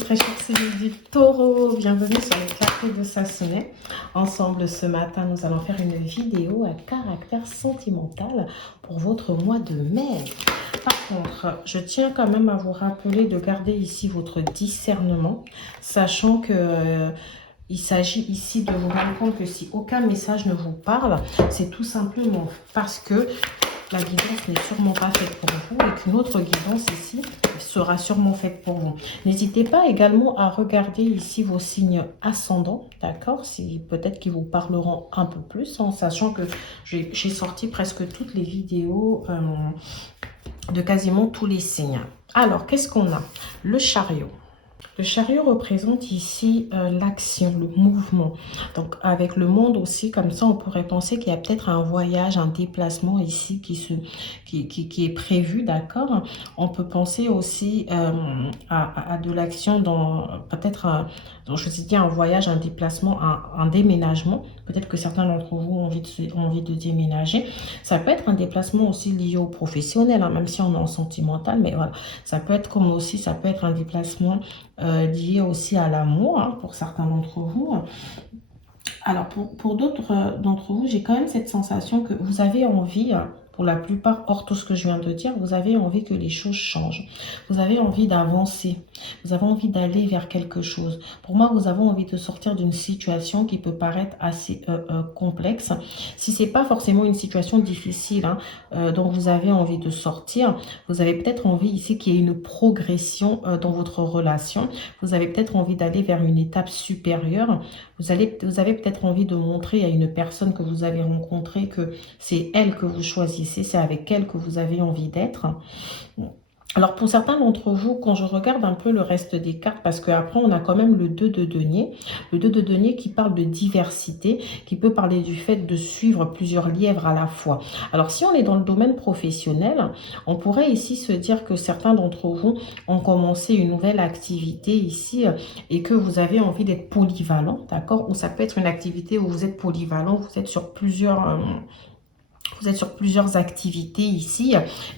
très chers cellules du taureau, bienvenue sur les cartes de Sassonet. Ensemble ce matin, nous allons faire une vidéo à caractère sentimental pour votre mois de mai. Par contre, je tiens quand même à vous rappeler de garder ici votre discernement, sachant que il s'agit ici de vous rendre compte que si aucun message ne vous parle, c'est tout simplement parce que la guidance n'est sûrement pas faite pour vous et qu'une autre guidance ici sera sûrement faite pour vous. N'hésitez pas également à regarder ici vos signes ascendants, d'accord? Si peut-être qu'ils vous parleront un peu plus, en sachant que j'ai sorti presque toutes les vidéos de quasiment tous les signes. Alors, qu'est-ce qu'on a? Le chariot. Le chariot représente ici l'action, le mouvement. Donc, avec le monde aussi, comme ça, on pourrait penser qu'il y a peut-être un voyage, un déplacement ici qui est prévu, d'accord? On peut penser aussi à de l'action dans peut-être, je vous ai dit, un voyage, un déplacement, un déménagement. Peut-être que certains d'entre vous ont envie de déménager. Ça peut être un déplacement aussi lié au professionnel, hein, même si on est en sentimental, mais voilà. Ça peut être comme aussi, ça peut être un déplacement lié aussi à l'amour, hein, pour certains d'entre vous. Alors, pour d'autres d'entre vous, j'ai quand même cette sensation que vous avez envie, pour la plupart, hors tout ce que je viens de dire, vous avez envie que les choses changent. Vous avez envie d'avancer. Vous avez envie d'aller vers quelque chose. Pour moi, vous avez envie de sortir d'une situation qui peut paraître assez complexe. Si ce n'est pas forcément une situation difficile, hein, dont vous avez envie de sortir, vous avez peut-être envie ici qu'il y ait une progression dans votre relation. Vous avez peut-être envie d'aller vers une étape supérieure. Vous avez peut-être envie de montrer à une personne que vous avez rencontrée que c'est elle que vous choisissez, c'est avec elle que vous avez envie d'être. Alors, pour certains d'entre vous, quand je regarde un peu le reste des cartes, parce qu'après, on a quand même le 2 de denier. Le 2 de denier qui parle de diversité, qui peut parler du fait de suivre plusieurs lièvres à la fois. Alors, si on est dans le domaine professionnel, on pourrait ici se dire que certains d'entre vous ont commencé une nouvelle activité ici et que vous avez envie d'être polyvalent, d'accord? Ou ça peut être une activité où vous êtes polyvalent, vous êtes sur plusieurs activités ici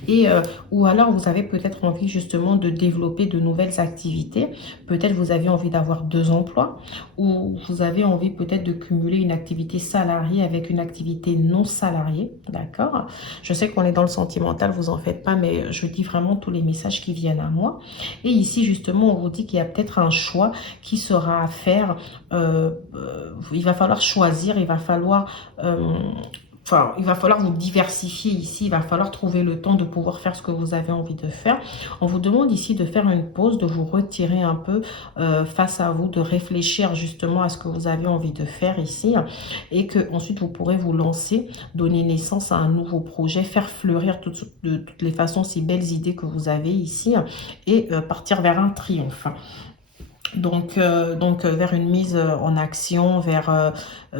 et ou alors vous avez peut-être envie justement de développer de nouvelles activités. Peut-être vous avez envie d'avoir 2 emplois ou vous avez envie peut-être de cumuler une activité salariée avec une activité non salariée, d'accord? Je sais qu'on est dans le sentimental, vous en faites pas, mais je dis vraiment tous les messages qui viennent à moi. Et ici justement, on vous dit qu'il y a peut-être un choix qui sera à faire. Il va falloir choisir, il va falloir... Enfin, il va falloir vous diversifier ici, il va falloir trouver le temps de pouvoir faire ce que vous avez envie de faire. On vous demande ici de faire une pause, de vous retirer un peu face à vous, de réfléchir justement à ce que vous avez envie de faire ici et que ensuite vous pourrez vous lancer, donner naissance à un nouveau projet, faire fleurir de toutes les façons ces belles idées que vous avez ici et partir vers un triomphe. Donc vers une mise en action, vers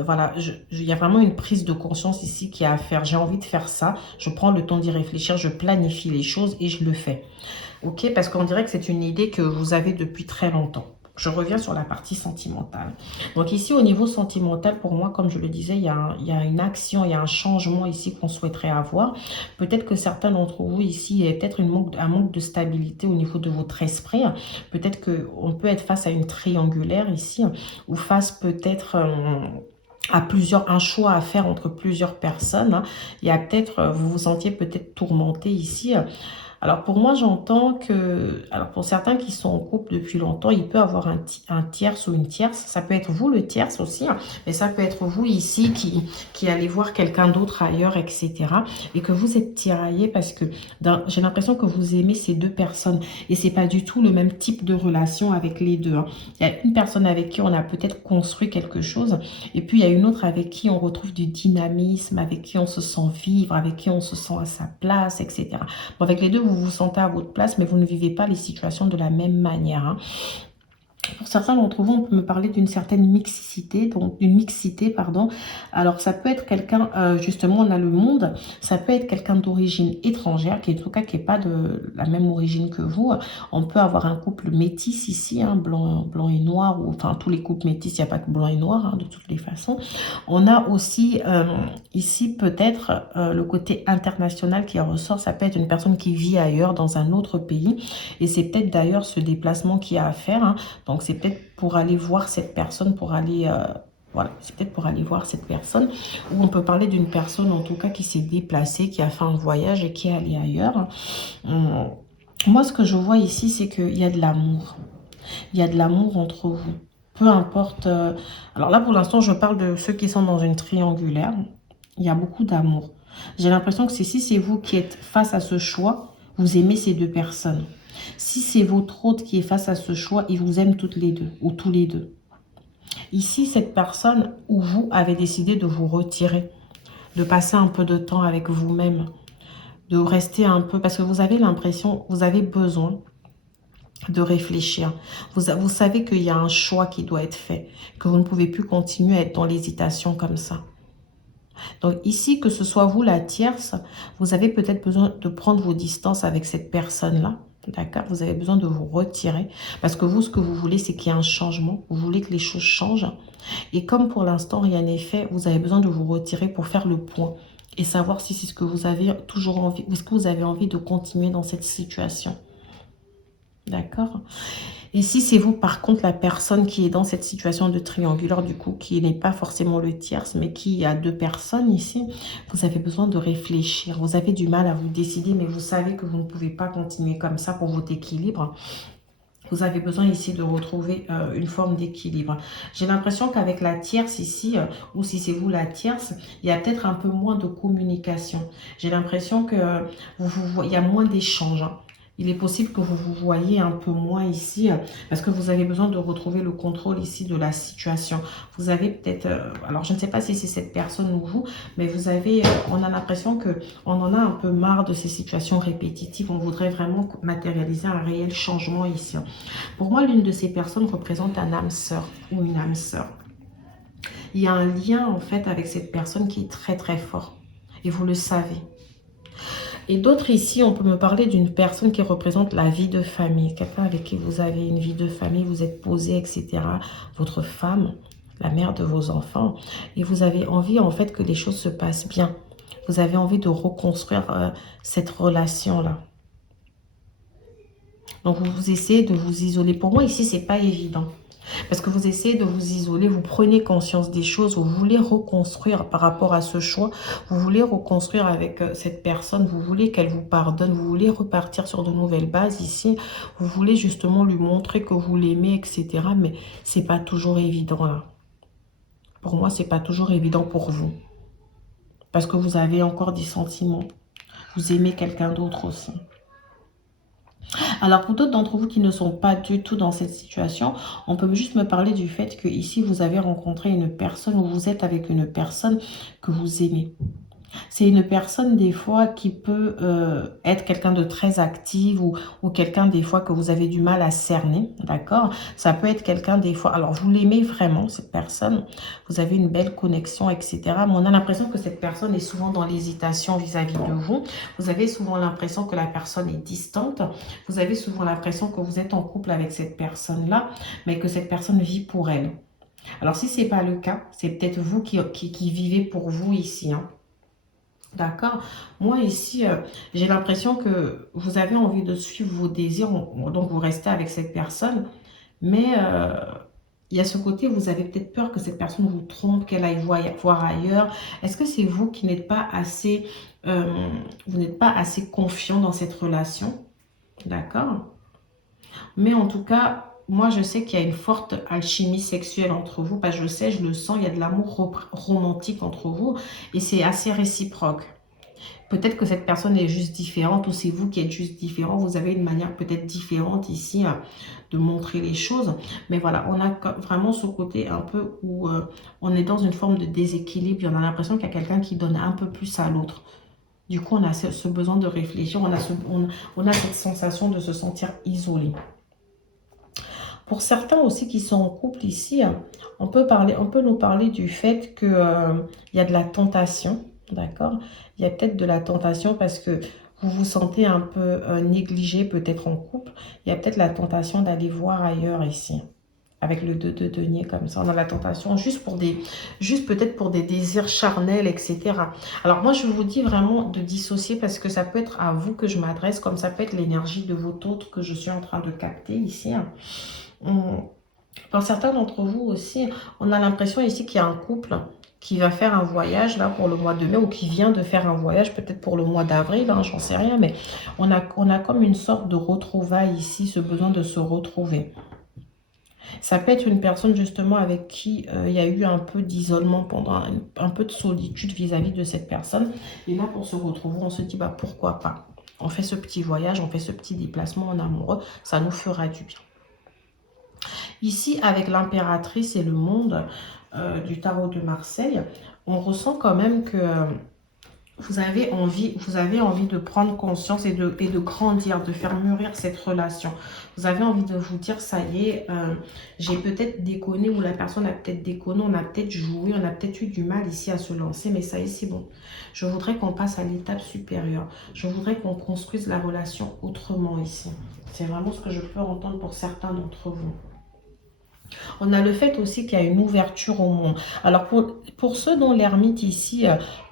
voilà, il y a vraiment une prise de conscience ici qui est à faire. J'ai envie de faire ça, je prends le temps d'y réfléchir, je planifie les choses et je le fais. Ok, parce qu'on dirait que c'est une idée que vous avez depuis très longtemps. Je reviens sur la partie sentimentale. Donc ici, au niveau sentimental, pour moi, comme je le disais, il y a une action, il y a un changement ici qu'on souhaiterait avoir. Peut-être que certains d'entre vous ici, il y a peut-être un manque de stabilité au niveau de votre esprit. Peut-être qu'on peut être face à une triangulaire ici, ou face peut-être... à un choix à faire entre plusieurs personnes. Il y a peut-être, vous vous sentiez peut-être tourmenté ici. Alors pour moi, j'entends que, alors pour certains qui sont en couple depuis longtemps, il peut avoir un tierce ou une tierce. Ça peut être vous le tierce aussi, hein, mais ça peut être vous ici qui allez voir quelqu'un d'autre ailleurs, etc. Et que vous êtes tiraillé parce que j'ai l'impression que vous aimez ces 2 personnes. Et c'est pas du tout le même type de relation avec les 2. Hein. Il y a une personne avec qui on a peut-être construit quelque chose. Et puis il y a une autre avec qui on retrouve du dynamisme, avec qui on se sent vivre, avec qui on se sent à sa place, etc. Bon, avec les 2, vous vous sentez à votre place, mais vous ne vivez pas les situations de la même manière. Hein. Pour certains d'entre vous, on peut me parler d'une certaine mixité, donc d'une mixité, pardon. Alors, ça peut être quelqu'un, justement, on a le monde, ça peut être quelqu'un d'origine étrangère, qui en tout cas qui n'est pas de la même origine que vous. On peut avoir un couple métis ici, hein, blanc et noir, ou enfin tous les couples métis, il n'y a pas que blanc et noir, hein, de toutes les façons. On a aussi ici peut-être le côté international qui ressort, ça peut être une personne qui vit ailleurs, dans un autre pays, et c'est peut-être d'ailleurs ce déplacement qu'il y a à faire, hein. Donc, c'est peut-être pour aller voir cette personne, pour aller... voilà, c'est peut-être pour aller voir cette personne. Ou on peut parler d'une personne, en tout cas, qui s'est déplacée, qui a fait un voyage et qui est allée ailleurs. Moi, ce que je vois ici, c'est qu'il y a de l'amour. Il y a de l'amour entre vous. Peu importe... alors là, pour l'instant, je parle de ceux qui sont dans une triangulaire. Il y a beaucoup d'amour. J'ai l'impression que si c'est vous qui êtes face à ce choix, vous aimez ces deux personnes. Si c'est votre hôte qui est face à ce choix, il vous aime toutes les deux ou tous les deux. Ici, cette personne ou vous avez décidé de vous retirer, de passer un peu de temps avec vous-même, de rester un peu, parce que vous avez l'impression, vous avez besoin de réfléchir. Vous savez qu'il y a un choix qui doit être fait, que vous ne pouvez plus continuer à être dans l'hésitation comme ça. Donc ici, que ce soit vous la tierce, vous avez peut-être besoin de prendre vos distances avec cette personne-là. D'accord? Vous avez besoin de vous retirer. Parce que vous, ce que vous voulez, c'est qu'il y ait un changement. Vous voulez que les choses changent. Et comme pour l'instant, rien n'est fait, vous avez besoin de vous retirer pour faire le point. Et savoir si c'est ce que vous avez toujours envie. Ou est-ce que vous avez envie de continuer dans cette situation. D'accord? Et si c'est vous, par contre, la personne qui est dans cette situation de triangulaire, du coup, qui n'est pas forcément le tierce, mais qui a deux personnes ici, vous avez besoin de réfléchir. Vous avez du mal à vous décider, mais vous savez que vous ne pouvez pas continuer comme ça pour votre équilibre. Vous avez besoin ici de retrouver une forme d'équilibre. J'ai l'impression qu'avec la tierce ici, ou si c'est vous la tierce, il y a peut-être un peu moins de communication. J'ai l'impression qu'il y a moins d'échanges. Il est possible que vous vous voyez un peu moins ici parce que vous avez besoin de retrouver le contrôle ici de la situation. Vous avez peut-être, alors je ne sais pas si c'est cette personne ou vous, mais vous avez, on a l'impression qu'on en a un peu marre de ces situations répétitives. On voudrait vraiment matérialiser un réel changement ici. Pour moi, l'une de ces personnes représente un âme sœur ou une âme sœur. Il y a un lien en fait avec cette personne qui est très très fort et vous le savez. Et d'autres ici, on peut me parler d'une personne qui représente la vie de famille. Quelqu'un avec qui vous avez une vie de famille, vous êtes posé, etc. Votre femme, la mère de vos enfants. Et vous avez envie en fait que les choses se passent bien. Vous avez envie de reconstruire cette relation-là. Donc vous essayez de vous isoler. Pour moi ici, c'est pas évident. Parce que vous essayez de vous isoler, vous prenez conscience des choses, vous voulez reconstruire par rapport à ce choix, vous voulez reconstruire avec cette personne, vous voulez qu'elle vous pardonne, vous voulez repartir sur de nouvelles bases ici, vous voulez justement lui montrer que vous l'aimez, etc. Mais c'est pas toujours évident là. Pour moi, c'est pas toujours évident pour vous. Parce que vous avez encore des sentiments. Vous aimez quelqu'un d'autre aussi. Alors, pour d'autres d'entre vous qui ne sont pas du tout dans cette situation, on peut juste me parler du fait que ici, vous avez rencontré une personne ou vous êtes avec une personne que vous aimez. C'est une personne des fois qui peut être quelqu'un de très actif ou quelqu'un des fois que vous avez du mal à cerner, d'accord? Ça peut être quelqu'un des fois, alors vous l'aimez vraiment cette personne, vous avez une belle connexion, etc. Mais on a l'impression que cette personne est souvent dans l'hésitation vis-à-vis de vous. Vous avez souvent l'impression que la personne est distante. Vous avez souvent l'impression que vous êtes en couple avec cette personne-là, mais que cette personne vit pour elle. Alors si ce n'est pas le cas, c'est peut-être vous qui vivez pour vous ici, hein. D'accord? Moi, ici, j'ai l'impression que vous avez envie de suivre vos désirs, donc vous restez avec cette personne, mais il y a ce côté, vous avez peut-être peur que cette personne vous trompe, qu'elle aille voir ailleurs. Est-ce que c'est vous qui n'êtes pas assez, vous n'êtes pas assez confiant dans cette relation? D'accord? Mais en tout cas, moi, je sais qu'il y a une forte alchimie sexuelle entre vous, parce que je sais, je le sens, il y a de l'amour romantique entre vous, et c'est assez réciproque. Peut-être que cette personne est juste différente ou c'est vous qui êtes juste différent. Vous avez une manière peut-être différente ici de montrer les choses. Mais voilà, on a vraiment ce côté un peu où on est dans une forme de déséquilibre. On a l'impression qu'il y a quelqu'un qui donne un peu plus à l'autre. Du coup, on a ce besoin de réfléchir. On a cette sensation de se sentir isolé. Pour certains aussi qui sont en couple ici, on peut nous parler du fait que, il y a de la tentation, d'accord? Il y a peut-être de la tentation parce que vous vous sentez un peu négligé peut-être en couple. Il y a peut-être la tentation d'aller voir ailleurs ici. Avec le 2 de denier comme ça, on a la tentation juste peut-être pour des désirs charnels, etc. Alors moi, je vous dis vraiment de dissocier parce que ça peut être à vous que je m'adresse, comme ça peut être l'énergie de votre autre que je suis en train de capter ici. Pour certains d'entre vous aussi, on a l'impression ici qu'il y a un couple qui va faire un voyage là pour le mois de mai ou qui vient de faire un voyage peut-être pour le mois d'avril, hein, j'en sais rien, mais on a comme une sorte de retrouvaille ici, ce besoin de se retrouver. Ça peut être une personne justement avec qui il y a eu un peu d'isolement pendant un peu de solitude vis-à-vis de cette personne. Et là, pour se retrouver, on se dit, bah, pourquoi pas? On fait ce petit voyage, on fait ce petit déplacement en amoureux, ça nous fera du bien. Ici, avec l'impératrice et le monde du tarot de Marseille, on ressent quand même que vous avez envie de prendre conscience et de grandir, de faire mûrir cette relation. Vous avez envie de vous dire, ça y est, j'ai peut-être déconné ou la personne a peut-être déconné, on a peut-être joué, on a peut-être eu du mal ici à se lancer, mais ça y est, c'est bon. Je voudrais qu'on passe à l'étape supérieure. Je voudrais qu'on construise la relation autrement ici. C'est vraiment ce que je peux entendre pour certains d'entre vous. On a le fait aussi qu'il y a une ouverture au monde. Alors, pour ceux dont l'ermite ici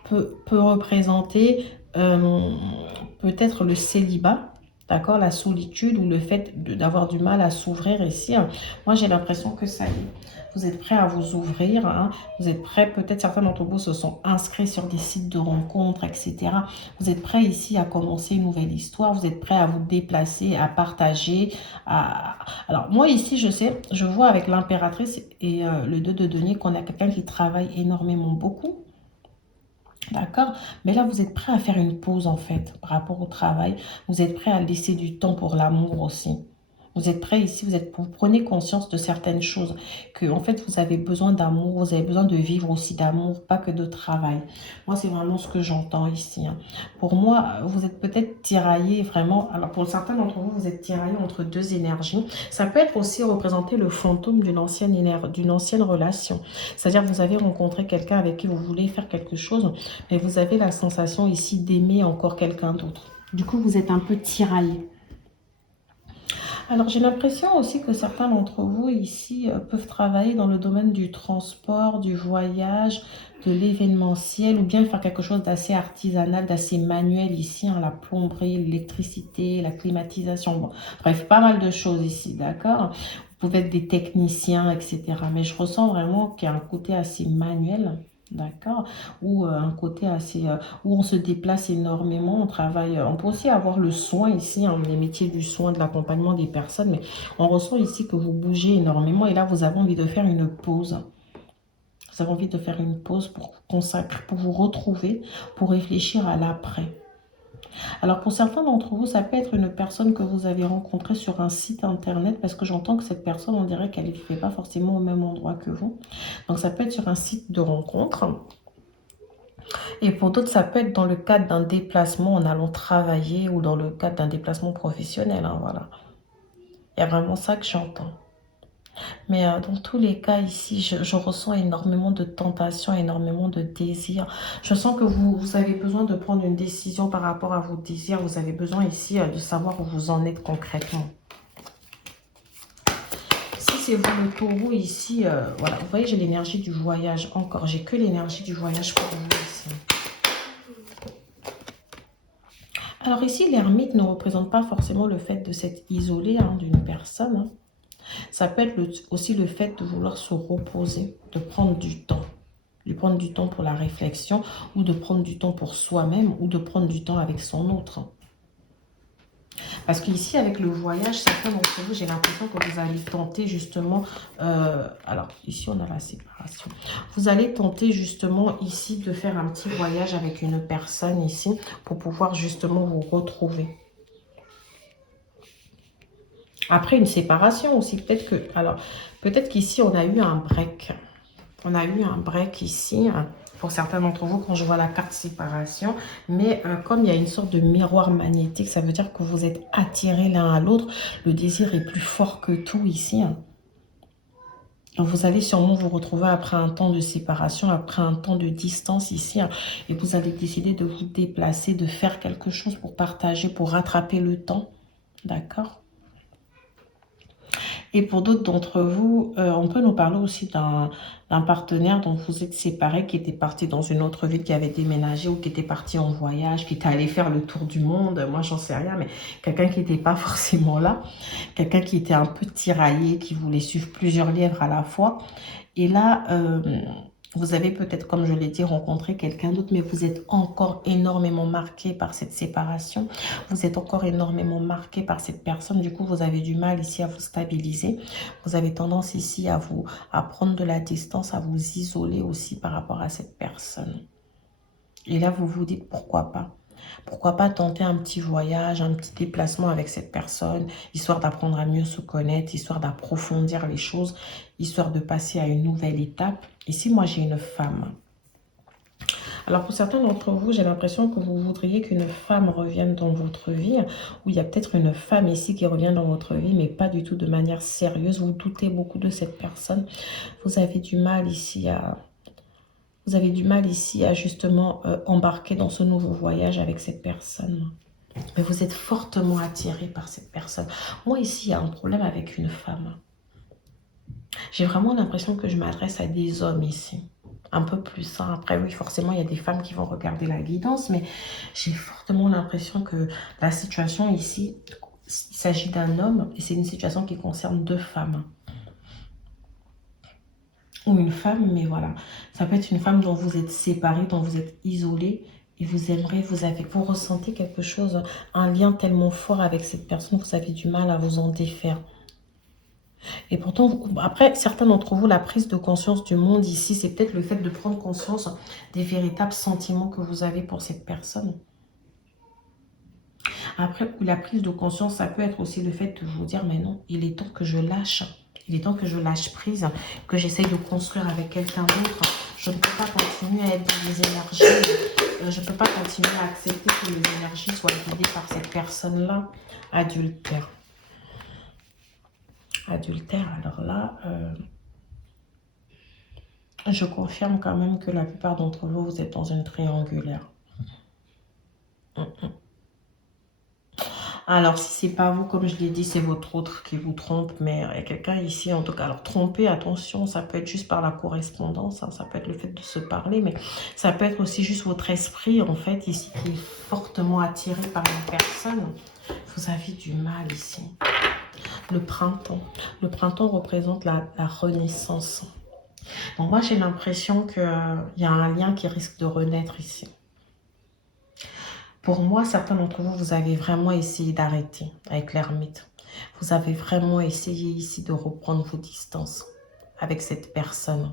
peut représenter peut-être le célibat, d'accord, la solitude ou le fait d'avoir du mal à s'ouvrir ici. Moi, j'ai l'impression que ça y est. Vous êtes prêts à vous ouvrir. Hein. Vous êtes prêts, peut-être certains d'entre vous se sont inscrits sur des sites de rencontres, etc. Vous êtes prêts ici à commencer une nouvelle histoire. Vous êtes prêts à vous déplacer, à partager. Alors, moi ici, je vois avec l'impératrice et le 2 de denier qu'on a quelqu'un qui travaille énormément, beaucoup. D'accord? Mais là, vous êtes prêt à faire une pause, en fait, par rapport au travail. Vous êtes prêt à laisser du temps pour l'amour aussi. Vous êtes prêt ici, vous prenez conscience de certaines choses, que en fait vous avez besoin d'amour, vous avez besoin de vivre aussi d'amour, pas que de travail. Moi, c'est vraiment ce que j'entends ici. Hein. Pour moi, vous êtes peut-être tiraillé vraiment, alors pour certains d'entre vous, vous êtes tiraillé entre deux énergies. Ça peut être aussi représenter le fantôme d'une ancienne relation. C'est-à-dire vous avez rencontré quelqu'un avec qui vous voulez faire quelque chose, mais vous avez la sensation ici d'aimer encore quelqu'un d'autre. Du coup, vous êtes un peu tiraillé. Alors, j'ai l'impression aussi que certains d'entre vous ici peuvent travailler dans le domaine du transport, du voyage, de l'événementiel ou bien faire quelque chose d'assez artisanal, d'assez manuel ici, hein, la plomberie, l'électricité, la climatisation. Bon, bref, pas mal de choses ici, d'accord? Vous pouvez être des techniciens, etc. Mais je ressens vraiment qu'il y a un côté assez manuel. D'accord, ou un côté assez où on se déplace énormément, on travaille, on peut aussi avoir le soin ici, hein, les métiers du soin, de l'accompagnement des personnes, mais on ressent ici que vous bougez énormément et là vous avez envie de faire une pause. Vous avez envie de faire une pause pour consacrer, pour vous retrouver, pour réfléchir à l'après. Alors pour certains d'entre vous, ça peut être une personne que vous avez rencontrée sur un site internet parce que j'entends que cette personne, on dirait qu'elle ne vivait pas forcément au même endroit que vous. Donc ça peut être sur un site de rencontre. Et pour d'autres, ça peut être dans le cadre d'un déplacement en allant travailler ou dans le cadre d'un déplacement professionnel. Hein, voilà. Il y a vraiment ça que j'entends. Mais dans tous les cas, ici, je ressens énormément de tentation, énormément de désir. Je sens que vous avez besoin de prendre une décision par rapport à vos désirs. Vous avez besoin ici de savoir où vous en êtes concrètement. Si c'est vous le taureau ici, voilà, vous voyez, j'ai l'énergie du voyage encore. J'ai que l'énergie du voyage pour vous ici. Alors ici, l'ermite ne représente pas forcément le fait de s'être isolé d'une personne. Hein. Ça peut être aussi le fait de vouloir se reposer, de prendre du temps. De prendre du temps pour la réflexion ou de prendre du temps pour soi-même ou de prendre du temps avec son autre. Parce qu'ici, avec le voyage, certains d'entre vous, j'ai l'impression que vous allez tenter justement... alors, ici, on a la séparation. Vous allez tenter justement ici de faire un petit voyage avec une personne ici pour pouvoir justement vous retrouver. Après une séparation aussi, peut-être que... Alors, peut-être qu'ici, on a eu un break. On a eu un break ici. pour certains d'entre vous quand je vois la carte séparation. Mais comme il y a une sorte de miroir magnétique, ça veut dire que vous êtes attirés l'un à l'autre. Le désir est plus fort que tout ici. Donc vous allez sûrement vous retrouver après un temps de séparation, après un temps de distance ici. Et vous allez décider de vous déplacer, de faire quelque chose pour partager, pour rattraper le temps. D'accord ? Et pour d'autres d'entre vous, on peut nous parler aussi d'un partenaire dont vous êtes séparés, qui était parti dans une autre ville, qui avait déménagé ou qui était parti en voyage, qui était allé faire le tour du monde. Moi, j'en sais rien, mais quelqu'un qui n'était pas forcément là. Quelqu'un qui était un peu tiraillé, qui voulait suivre plusieurs lièvres à la fois. Et là, vous avez peut-être, comme je l'ai dit, rencontré quelqu'un d'autre, mais vous êtes encore énormément marqué par cette séparation. Vous êtes encore énormément marqué par cette personne. Du coup, vous avez du mal ici à vous stabiliser. Vous avez tendance ici à prendre de la distance, à vous isoler aussi par rapport à cette personne. Et là, vous vous dites pourquoi pas. Pourquoi pas tenter un petit voyage, un petit déplacement avec cette personne, histoire d'apprendre à mieux se connaître, histoire d'approfondir les choses, histoire de passer à une nouvelle étape. Ici, moi, j'ai une femme. Alors, pour certains d'entre vous, j'ai l'impression que vous voudriez qu'une femme revienne dans votre vie, ou il y a peut-être une femme ici qui revient dans votre vie, mais pas du tout de manière sérieuse. Vous doutez beaucoup de cette personne. Vous avez du mal ici à... Vous avez du mal ici à justement embarquer dans ce nouveau voyage avec cette personne. Mais vous êtes fortement attiré par cette personne. Moi, ici, il y a un problème avec une femme. J'ai vraiment l'impression que je m'adresse à des hommes ici. Un peu plus. Hein. Après, oui, forcément, il y a des femmes qui vont regarder la guidance, mais j'ai fortement l'impression que la situation ici, il s'agit d'un homme et c'est une situation qui concerne deux femmes. Ou une femme, mais voilà. Ça peut être une femme dont vous êtes séparés, dont vous êtes isolés. Et vous aimeriez, vous ressentez quelque chose, un lien tellement fort avec cette personne, vous avez du mal à vous en défaire. Et pourtant, après, certains d'entre vous, la prise de conscience du monde ici, c'est peut-être le fait de prendre conscience des véritables sentiments que vous avez pour cette personne. Après, la prise de conscience, ça peut être aussi le fait de vous dire, mais non, il est temps que je lâche. Il est temps que je lâche prise, que j'essaye de construire avec quelqu'un d'autre. Je ne peux pas continuer à être dans les énergies. Je ne peux pas continuer à accepter que les énergies soient guidées par cette personne-là. Adultère. Adultère, alors là, je confirme quand même que la plupart d'entre vous, vous êtes dans une triangulaire. Alors, si c'est pas vous, comme je l'ai dit, c'est votre autre qui vous trompe. Mais il y a quelqu'un ici, en tout cas. Alors, tromper, attention, ça peut être juste par la correspondance. Hein, ça peut être le fait de se parler. Mais ça peut être aussi juste votre esprit, en fait, ici, qui est fortement attiré par une personne. Vous avez du mal ici. Le printemps. Le printemps représente la renaissance. Donc, moi, j'ai l'impression qu'il y a un lien qui risque de renaître ici. Pour moi, certains d'entre vous, vous avez vraiment essayé d'arrêter avec l'ermite. Vous avez vraiment essayé ici de reprendre vos distances avec cette personne.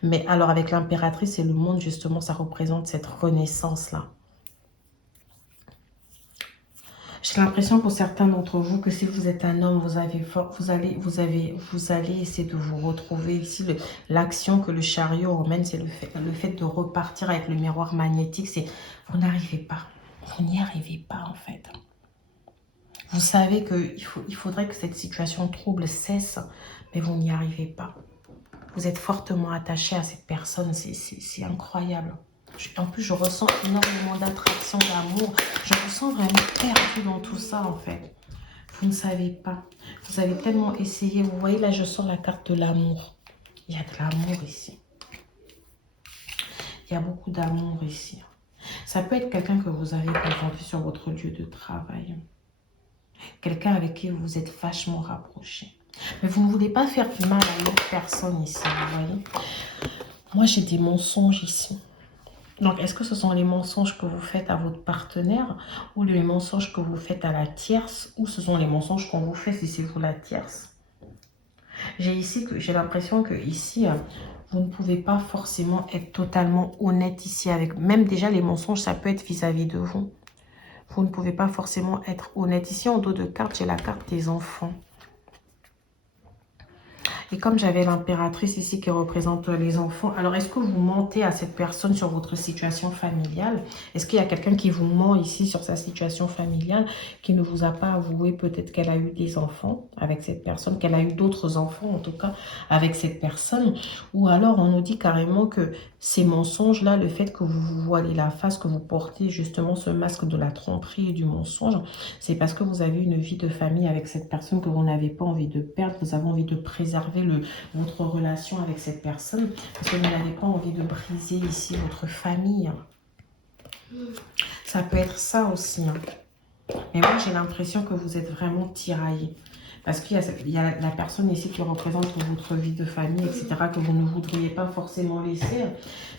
Mais alors avec l'impératrice et le monde, justement, ça représente cette renaissance-là. J'ai l'impression pour certains d'entre vous que si vous êtes un homme, vous allez essayer de vous retrouver ici. L'action que le chariot emmène, c'est le fait de repartir avec le miroir magnétique. C'est vous n'arrivez pas. Vous n'y arrivez pas en fait. Vous savez qu'il faudrait que cette situation trouble cesse, mais vous n'y arrivez pas. Vous êtes fortement attaché à cette personne. C'est incroyable. En plus, je ressens énormément d'attraction, d'amour. Je me sens vraiment perdue dans tout ça, en fait. Vous ne savez pas. Vous avez tellement essayé. Vous voyez, là, je sors la carte de l'amour. Il y a de l'amour ici. Il y a beaucoup d'amour ici. Ça peut être quelqu'un que vous avez rencontré sur votre lieu de travail. Quelqu'un avec qui vous vous êtes vachement rapproché. Mais vous ne voulez pas faire du mal à l'autre personne ici, vous voyez. Moi, j'ai des mensonges ici. Donc, est-ce que ce sont les mensonges que vous faites à votre partenaire ou les mensonges que vous faites à la tierce ou ce sont les mensonges qu'on vous fait si c'est vous la tierce? J'ai l'impression que ici, vous ne pouvez pas forcément être totalement honnête ici avec... Même déjà, les mensonges, ça peut être vis-à-vis de vous. Vous ne pouvez pas forcément être honnête. Ici, en dos de carte, j'ai la carte des enfants. Et comme j'avais l'impératrice ici qui représente les enfants, alors est-ce que vous mentez à cette personne sur votre situation familiale? Est-ce qu'il y a quelqu'un qui vous ment ici sur sa situation familiale, qui ne vous a pas avoué peut-être qu'elle a eu des enfants avec cette personne, qu'elle a eu d'autres enfants en tout cas avec cette personne? Ou alors on nous dit carrément que ces mensonges-là, le fait que vous vous voilez la face, que vous portez justement ce masque de la tromperie et du mensonge, c'est parce que vous avez une vie de famille avec cette personne que vous n'avez pas envie de perdre, vous avez envie de préserver votre relation avec cette personne, parce que vous n'avez pas envie de briser ici votre famille. Ça peut être ça aussi. Mais moi, j'ai l'impression que vous êtes vraiment tiraillé. Parce qu'il y a la personne ici qui représente votre vie de famille, etc., que vous ne voudriez pas forcément laisser,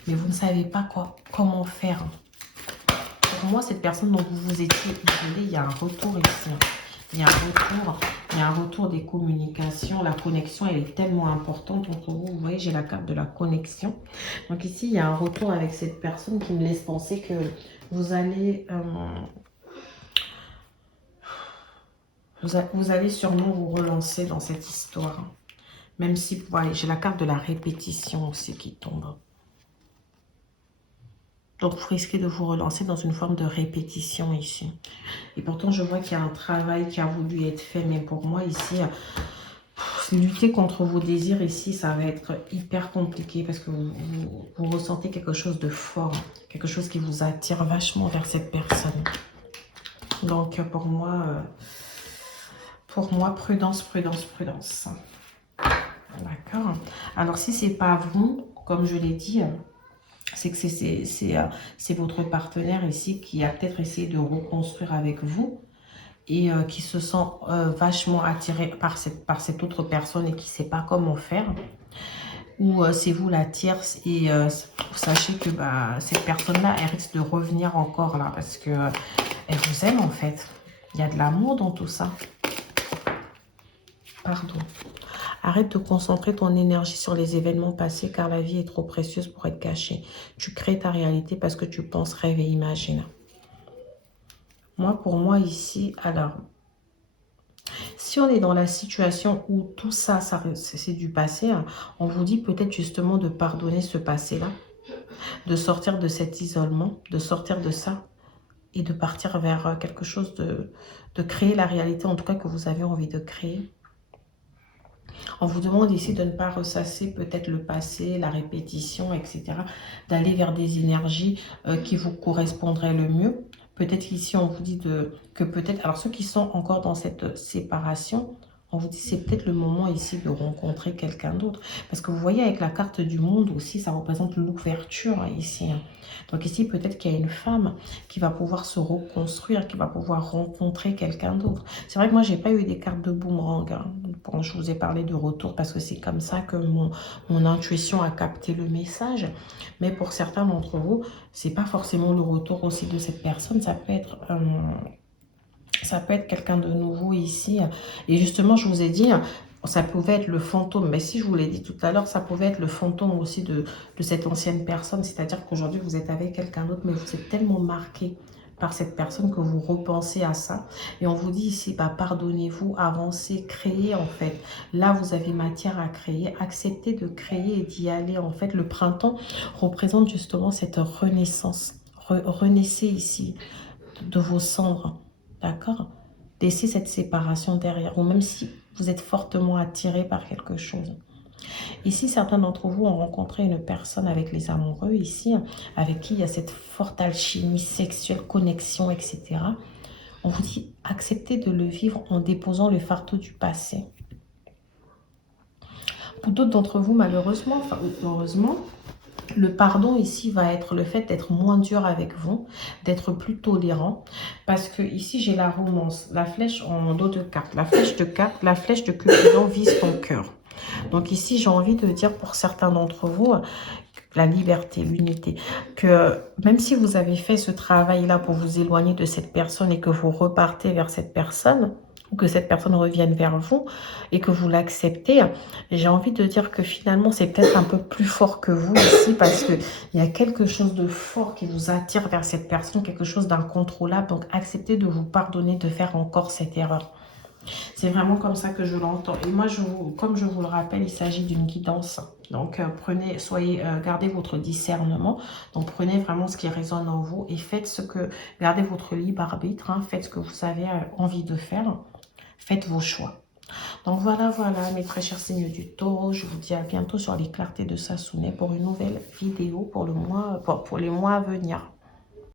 mais vous ne savez pas comment faire. Pour moi, cette personne dont vous vous étiez isolé, il y a un retour ici. Il y a un retour des communications. La connexion, elle est tellement importante entre vous. Vous voyez, j'ai la carte de la connexion. Donc ici, il y a un retour avec cette personne qui me laisse penser que vous allez... Vous allez sûrement vous relancer dans cette histoire. Même si, vous voyez, j'ai la carte de la répétition aussi qui tombe. Donc, vous risquez de vous relancer dans une forme de répétition ici. Et pourtant, je vois qu'il y a un travail qui a voulu être fait. Mais pour moi, ici, lutter contre vos désirs ici, ça va être hyper compliqué parce que vous ressentez quelque chose de fort. Quelque chose qui vous attire vachement vers cette personne. Donc, pour moi, prudence, prudence, prudence. D'accord. Alors, si c'est pas vous, comme je l'ai dit, c'est que c'est votre partenaire ici qui a peut-être essayé de reconstruire avec vous et qui se sent vachement attiré par cette autre personne et qui ne sait pas comment faire. Ou c'est vous la tierce et sachez que cette personne-là, elle risque de revenir encore là parce que elle vous aime en fait. Il y a de l'amour dans tout ça. Pardon. Arrête de concentrer ton énergie sur les événements passés car la vie est trop précieuse pour être cachée. Tu crées ta réalité parce que tu penses, rêves et imagines. Pour moi ici, alors, si on est dans la situation où tout ça c'est du passé, on vous dit peut-être justement de pardonner ce passé-là, de sortir de cet isolement, de sortir de ça et de partir vers quelque chose de créer la réalité en tout cas que vous avez envie de créer. On vous demande ici de ne pas ressasser peut-être le passé, la répétition, etc. D'aller vers des énergies qui vous correspondraient le mieux. Peut-être ici, on vous dit que peut-être... Alors, ceux qui sont encore dans cette séparation, on vous dit c'est peut-être le moment ici de rencontrer quelqu'un d'autre. Parce que vous voyez, avec la carte du monde aussi, ça représente l'ouverture ici. Donc ici, peut-être qu'il y a une femme qui va pouvoir se reconstruire, qui va pouvoir rencontrer quelqu'un d'autre. C'est vrai que moi, j'ai pas eu des cartes de boomerang. Bon, je vous ai parlé de retour parce que c'est comme ça que mon intuition a capté le message. Mais pour certains d'entre vous, c'est pas forcément le retour aussi de cette personne. Ça peut être quelqu'un de nouveau ici. Et justement, je vous ai dit, ça pouvait être le fantôme. Mais si je vous l'ai dit tout à l'heure, ça pouvait être le fantôme aussi de cette ancienne personne. C'est-à-dire qu'aujourd'hui, vous êtes avec quelqu'un d'autre, mais vous êtes tellement marqué par cette personne que vous repensez à ça. Et on vous dit ici, pardonnez-vous, avancez, créez en fait. Là, vous avez matière à créer. Acceptez de créer et d'y aller. En fait, le printemps représente justement cette renaissance. Renaissez ici de vos cendres. D'accord? Laissez cette séparation derrière. Ou même si vous êtes fortement attiré par quelque chose. Ici, certains d'entre vous ont rencontré une personne avec les amoureux ici, avec qui il y a cette forte alchimie sexuelle, connexion, etc. On vous dit, acceptez de le vivre en déposant le fardeau du passé. Pour d'autres d'entre vous, malheureusement, enfin heureusement, le pardon ici va être le fait d'être moins dur avec vous, d'être plus tolérant. Parce que ici, j'ai la romance, la flèche en dos de carte. La flèche de Cupidon vise ton cœur. Donc ici, j'ai envie de dire pour certains d'entre vous, la liberté, l'unité, que même si vous avez fait ce travail-là pour vous éloigner de cette personne et que vous repartez vers cette personne, ou que cette personne revienne vers vous et que vous l'acceptez, j'ai envie de dire que finalement, c'est peut-être un peu plus fort que vous ici parce qu'il y a quelque chose de fort qui vous attire vers cette personne, quelque chose d'incontrôlable. Donc, acceptez de vous pardonner de faire encore cette erreur. C'est vraiment comme ça que je l'entends. Et moi, comme je vous le rappelle, il s'agit d'une guidance. Donc, gardez votre discernement. Donc, prenez vraiment ce qui résonne en vous et faites gardez votre libre arbitre. Hein, faites ce que vous avez envie de faire. Faites vos choix. Donc, voilà, mes très chers signes du Taureau. Je vous dis à bientôt sur les clartés de Sassoune pour une nouvelle vidéo pour les mois à venir.